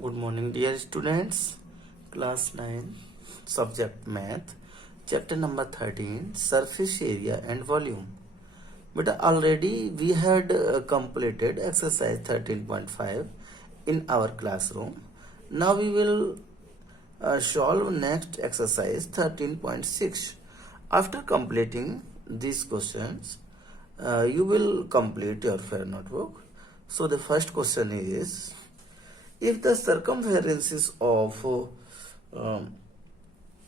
Good morning, dear students. Class 9, subject Math, chapter number 13, surface area and volume. But already we had completed exercise 13.5 in our classroom. Now we will solve next exercise 13.6. After completing these questions, you will complete your fair notebook. So the first question is, if the circumferences of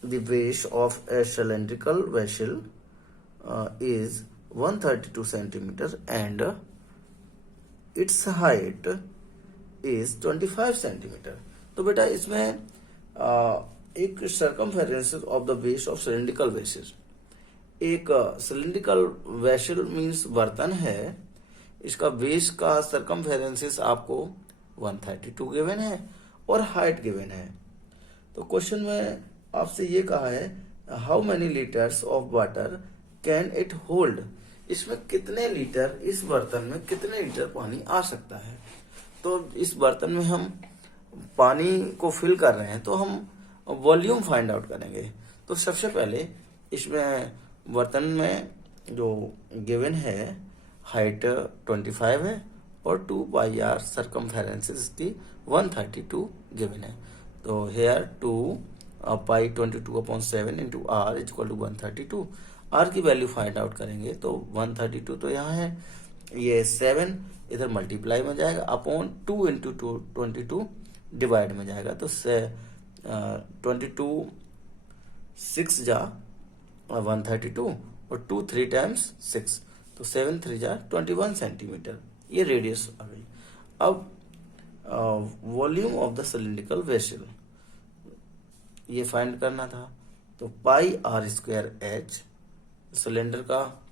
the base of a cylindrical vessel is 132 centimeter and its height is 25 centimetre. तो बेटा इसमें एक circumference of the base of cylindrical vessel, एक cylindrical vessel means बर्तन है, इसका base का सर्कमफेरेंसिस आपको 132 गिवन है और हाइट गिवन है। तो क्वेश्चन में आपसे ये कहा है how many litres of water can it hold, इसमें कितने लीटर, इस बर्तन में कितने लीटर पानी आ सकता है। तो इस बर्तन में हम पानी को फिल कर रहे हैं तो हम वॉल्यूम फाइंड आउट करेंगे। तो सबसे पहले इसमें बर्तन में जो गिवन है हाइट 25 है और 2 पाई आर सर्कमफेरेंस की 132 गिवन है। तो here 2 pi 22/7 into r is equal to 132। R की वैल्यू फाइंड आउट करेंगे तो 132 तो यहाँ है, ये 7 इधर मल्टीप्लाई में जाएगा अपॉन 2 इंटू 22 डिवाइड में जाएगा। तो 22 6 जा 132 और 2 3 टाइम्स 6, तो 7 3 जा 21 सेंटीमीटर, ये रेडियस आ गई। अब volume of the cylindrical vessel ये फाइंड करना था। तो पाई आर स्क्वायर एच, सिलेंडर का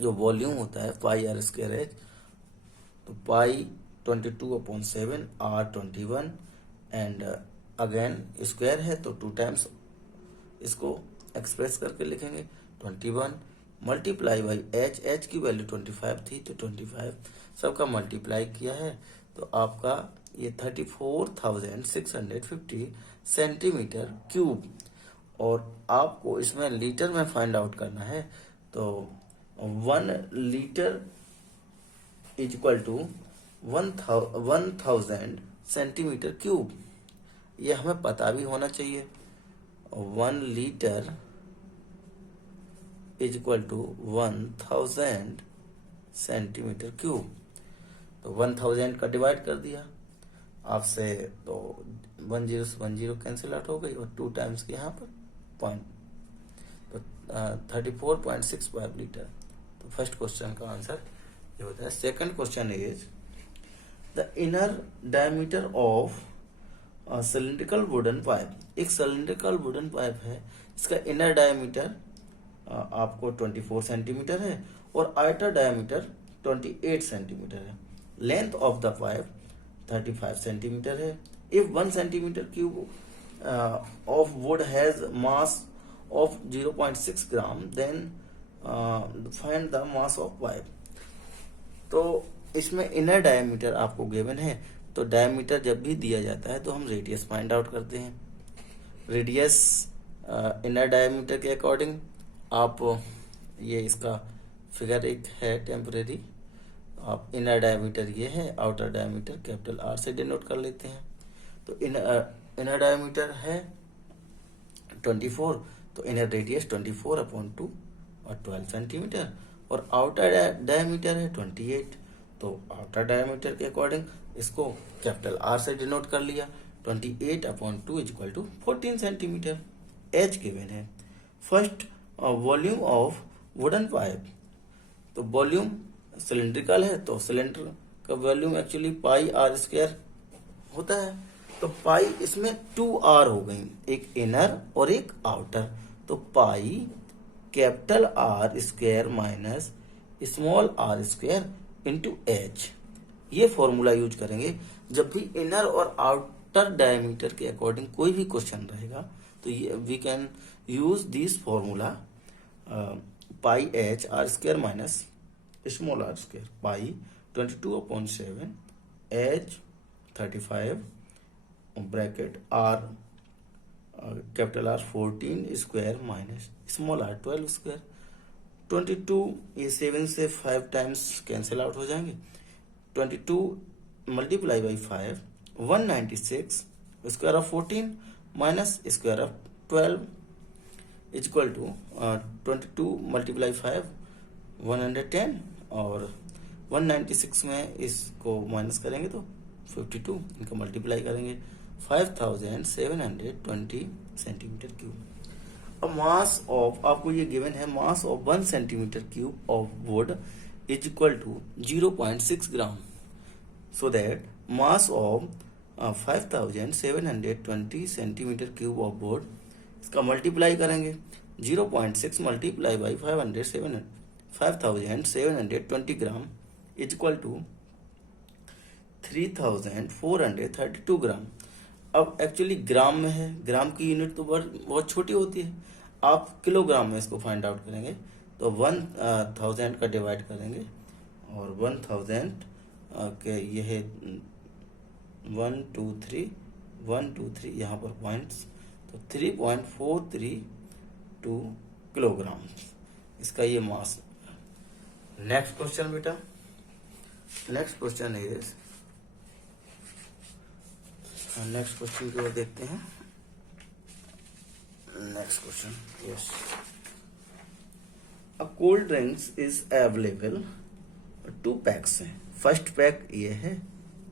जो वॉल्यूम होता है पाई आर स्क्वायर एच, तो पाई 22/7 आर 21 एंड अगेन स्क्वायर है तो 2 टाइम्स इसको एक्सप्रेस करके लिखेंगे 21 मल्टीप्लाई बाई एच, एच की वैल्यू 25 थी तो 25 सबका मल्टीप्लाई किया है तो आपका ये 34,650 सेंटीमीटर क्यूब। और आपको इसमें लीटर में फाइंड आउट करना है तो 1 litre is equal to 1000 centimetre cube, ये हमें पता भी होना चाहिए। 1 litre is equal to 1000 centimetre cube. तो 1000 का डिवाइड कर दिया आपसे, तो 10 से 10 कैंसिल आउट हो गई और 2 टाइम्स के यहाँ पर पॉइंट, तो 34.65 लीटर। तो फर्स्ट क्वेश्चन का आंसर ये होता है। Second question is the inner diameter of cylindrical wooden pipe, एक सिलिंड्रिकल वुडन पाइप है, इसका इनर डायमीटर आपको 24 सेंटीमीटर है और आउटर डायमीटर 28 सेंटीमीटर है। Length of the pipe 35 centimetre है। If 1 centimetre cube of wood has mass of 0.6 gram then find the mass of pipe. तो इसमें इनर डायमीटर आपको गिवन है, तो डायमीटर जब भी दिया जाता है तो हम रेडियस फाइंड आउट करते हैं। रेडियस इनर डायमीटर के अकॉर्डिंग आप ये इसका फिगर एक है टेम्परेरी, आप इनर डायमीटर ये है, आउटर डायमीटर कैपिटल आर से डिनोट कर लेते हैं। तो इनर डायमीटर है 24, तो इनर रेडियस 24/2 और 12 सेंटीमीटर, और आउटर डायमीटर है 28, तो आउटर डायमीटर के अकॉर्डिंग इसको कैपिटल आर से डिनोट कर लिया। 28/2 is equal to 14 centimetre. H given है। First volume of wooden pipe, तो वॉल्यूम सिलिंड्रिकल है तो सिलेंडर का volume actually pi are square होता है, तो पाई इसमें 2 आर हो गई, एक इनर और एक आउटर, तो pi capital r square minus small r square into h, ये फॉर्मूला यूज करेंगे जब भी इनर और आउटर डायमीटर के अकॉर्डिंग कोई भी क्वेश्चन रहेगा। तो ये we can use this formula pi h r square minus small r square, pi 22/7 h 35 bracket r capital r 14 square minus small r 12 square. 22 ये 7 से 5 टाइम्स कैंसिल आउट हो जाएंगे। 22 multiply by 5 196 square of 14 minus square of 12 equal to 22 multiply 5 110 और 196 में इसको minus करेंगे तो 52, इनको मल्टीप्लाई करेंगे 5720 सेंटीमीटर क्यूब। अब मास ऑफ आपको ये गिवन है, mass of 1 centimetre cube of wood is equal to 0.6 gram. So that mass of 5720 centimetre cube of wood, इसका मल्टीप्लाई करेंगे 0.6 multiply by 5720 gram is equal to 3432 gram. अब actually ग्राम में है, ग्राम की यूनिट तो बहुत छोटी होती है, आप किलोग्राम में इसको फाइंड आउट करेंगे तो 1000 का डिवाइड करेंगे और 1000 के ये है 1 2 3 यहाँ पर पॉइंट्स, तो 3.432 किलोग्राम इसका ये मास। नेक्स्ट क्वेश्चन बेटा, next question is, next question की ओर देखते हैं। Next question, yes, a cold drinks is available, 2 packs हैं, फर्स्ट पैक ये है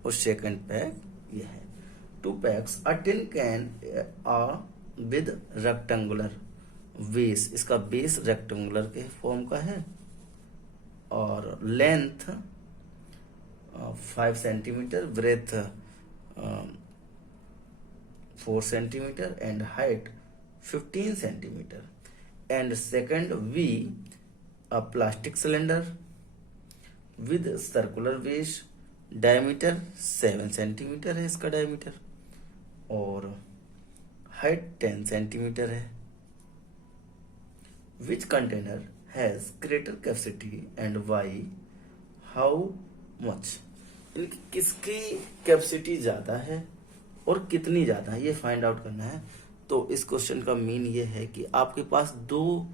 और सेकंड पैक ये है। 2 packs, a tin can with rectangular base, इसका बेस रेक्टेंगुलर के फॉर्म का है और length 5 centimetre, breadth 4 centimetre and height 15 centimetre. And second we, a plastic cylinder with circular base, diameter 7 centimetre है इसका डायमीटर और हाइट 10 सेंटीमीटर है। Which container has greater capacity and why, how much, इनकी किसकी capacity ज्यादा है और कितनी ज्यादा है ये फाइंड आउट करना है। तो इस क्वेश्चन का मीन ये है कि आपके पास 2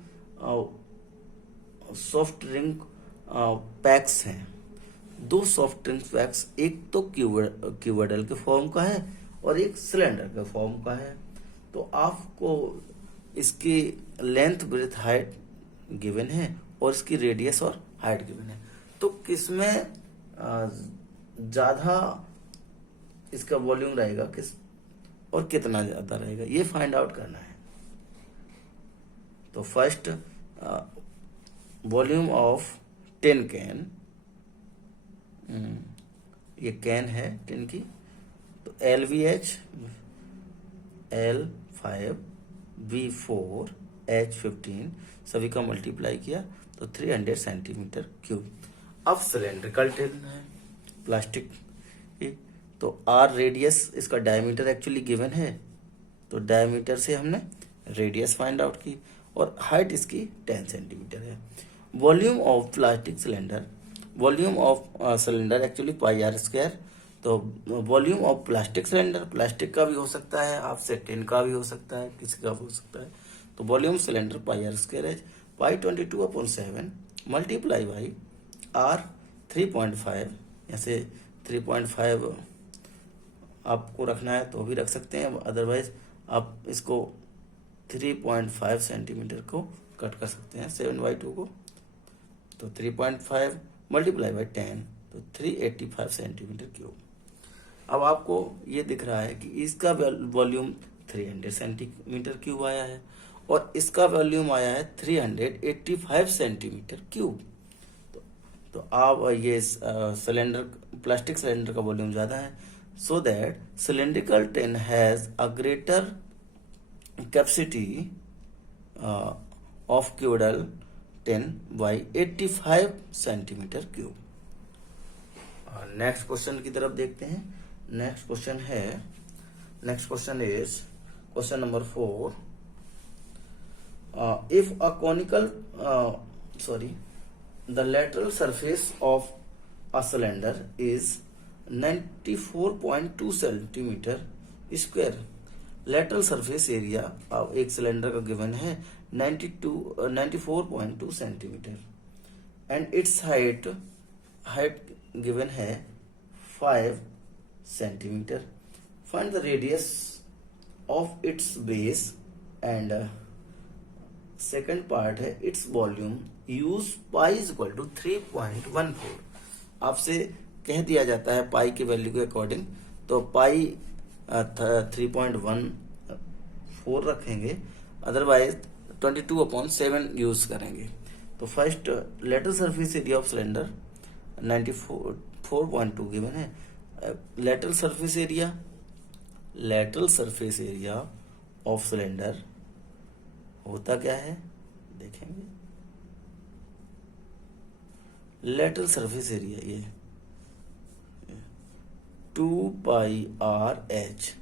सॉफ्ट ड्रिंक पैक्स हैं, 2 सॉफ्ट ड्रिंक पैक्स, एक तो क्यूबोइडल के फॉर्म का है और एक सिलेंडर के फॉर्म का है। तो आपको इसकी लेंथ, ब्रेथ, हाइट गिवन है और इसकी रेडियस और हाइट गिवन है। तो किसमें ज्यादा इसका वॉल्यूम रहेगा किस और कितना ज्यादा रहेगा ये फाइंड आउट करना है। तो first volume of tin can, ये कैन है टिन की, तो LVH L5 V4 H15 सभी का मल्टीप्लाई किया तो 300 सेंटीमीटर क्यूब। अब सिलेंड्रिकल टिन है प्लास्टिक की, तो R रेडियस, इसका डायमीटर एक्चुअली गिवन है तो डायमीटर से हमने रेडियस फाइंड आउट की और हाइट इसकी 10 सेंटीमीटर है। Volume of plastic cylinder, volume of cylinder actually pi are square, तो volume of plastic cylinder, plastic का भी हो सकता है आपसे, टिन का भी हो सकता है, किसी का भी हो सकता है, तो volume cylinder pi are square है पाई 22/7 मल्टीप्लाई बाई आर 3.5, ऐसे 3.5 आपको रखना है तो भी रख सकते हैं, अदरवाइज आप इसको 3.5 सेंटीमीटर को कट कर सकते हैं 7/2 को, तो 3.5 मल्टीप्लाई बाई 10 तो 385 सेंटीमीटर क्यूब। अब आपको ये दिख रहा है कि इसका वॉल्यूम 300 सेंटीमीटर क्यूब आया है और इसका वॉल्यूम आया है 385 सेंटीमीटर क्यूब। तो आप ये सिलेंडर, प्लास्टिक सिलेंडर का वॉल्यूम ज्यादा है, so that cylindrical tin has a greater capacity of cuboidal tin by 85 centimetre cube. Next question की तरफ देखते हैं। नेक्स्ट क्वेश्चन है, next question is question number 4। If a conical the lateral surface of a cylinder is 94.2 centimeter square. Lateral surface area अब एक cylinder का given है 94.2 centimetre and it's height given है 5 centimetre. Find the radius of its base and second part है its volume use pi is equal to 3.14। आपसे कह दिया जाता है पाई की वैल्यू के अकॉर्डिंग, तो पाई 3.14 रखेंगे, अदरवाइज 22/7 यूज करेंगे। तो first lateral surface area of cylinder 94.2 given है। Lateral surface area of cylinder होता क्या है देखेंगे। लेटरल सरफेस एरिया ये 2πr/h,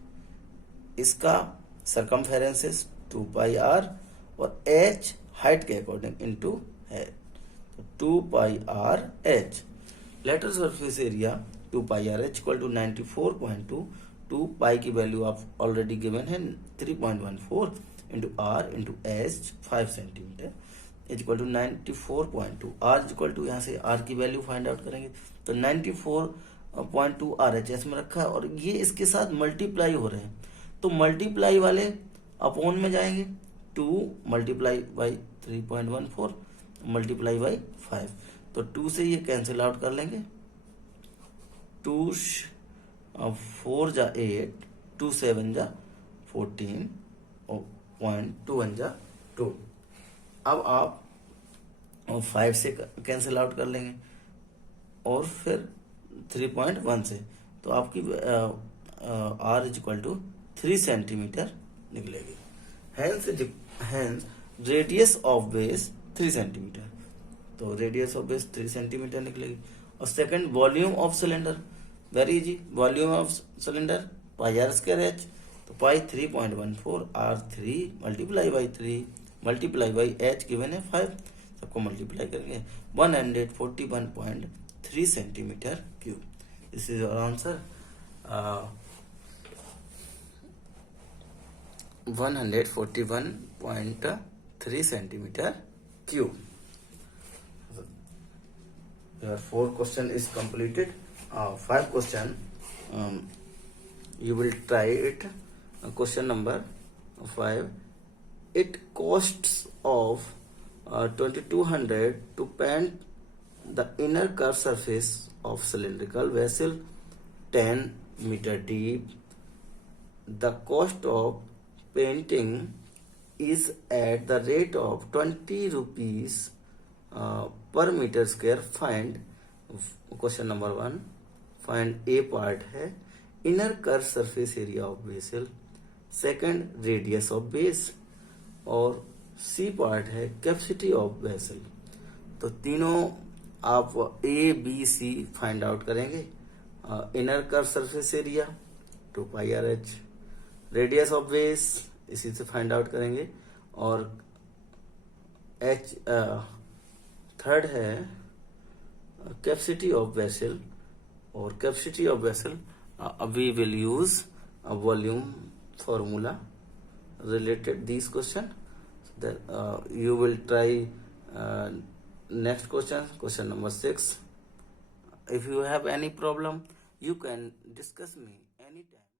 इसका सरकमफेरेंस 2πr और h हाइट के अकॉर्डिंग इनटू है, तो 2πr/h। Lateral surface area 2πr/h equal to 94.2, 2 pi की वैल्यू आप ऑलरेडी गिवन है 3.14 into r into h 5 centimetre is equal to 94.2। r equal to यहाँ से r की वैल्यू फाइंड आउट करेंगे, तो 94.2 RHS में रखा है और ये इसके साथ मल्टीप्लाई हो रहे हैं, तो मल्टीप्लाई वाले अपॉन में जाएंगे, 2 मल्टीप्लाई बाई 3.14 मल्टीप्लाई बाई 5, तो 2 से ये कैंसिल आउट कर लेंगे, 2 4 जा 8, 2 7 जा 14 और 0.21 जा 2। अब आप 5 से कैंसिल आउट कर लेंगे और फिर 3.1 से, तो आपकी r is equal to 3 centimetre निकलेगी। Hence radius of base 3 centimetre, तो रेडियस ऑफ बेस 3 सेंटीमीटर निकलेगी। और second volume of cylinder, very easy, volume of cylinder πr²h, तो pi 3.14 r3 multiply by 3 multiply by h given है 5, सबको multiply करेंगे 141.3 centimetre cube. This is our answer 141.3 centimetre cube. Your 4 question is completed. 5 question you will try it. Question number 5. It costs of 2200 to paint the inner curved surface of cylindrical vessel 10 meter deep. The cost of painting is at the rate of 20 rupees per meter square. Find question number 1. Find A part है inner curved surface area of vessel, second radius of base, और C part है capacity of vessel. तो तीनों आप A B C find out करेंगे। Inner curve surface area 2πr/h, radius of base इसी से find out करेंगे, और H थर्ड है कैपेसिटी ऑफ वेसल, और capacity of vessel we will use a volume formula related these question. Then you will try next question number 6. If you have any problem, you can discuss me anytime.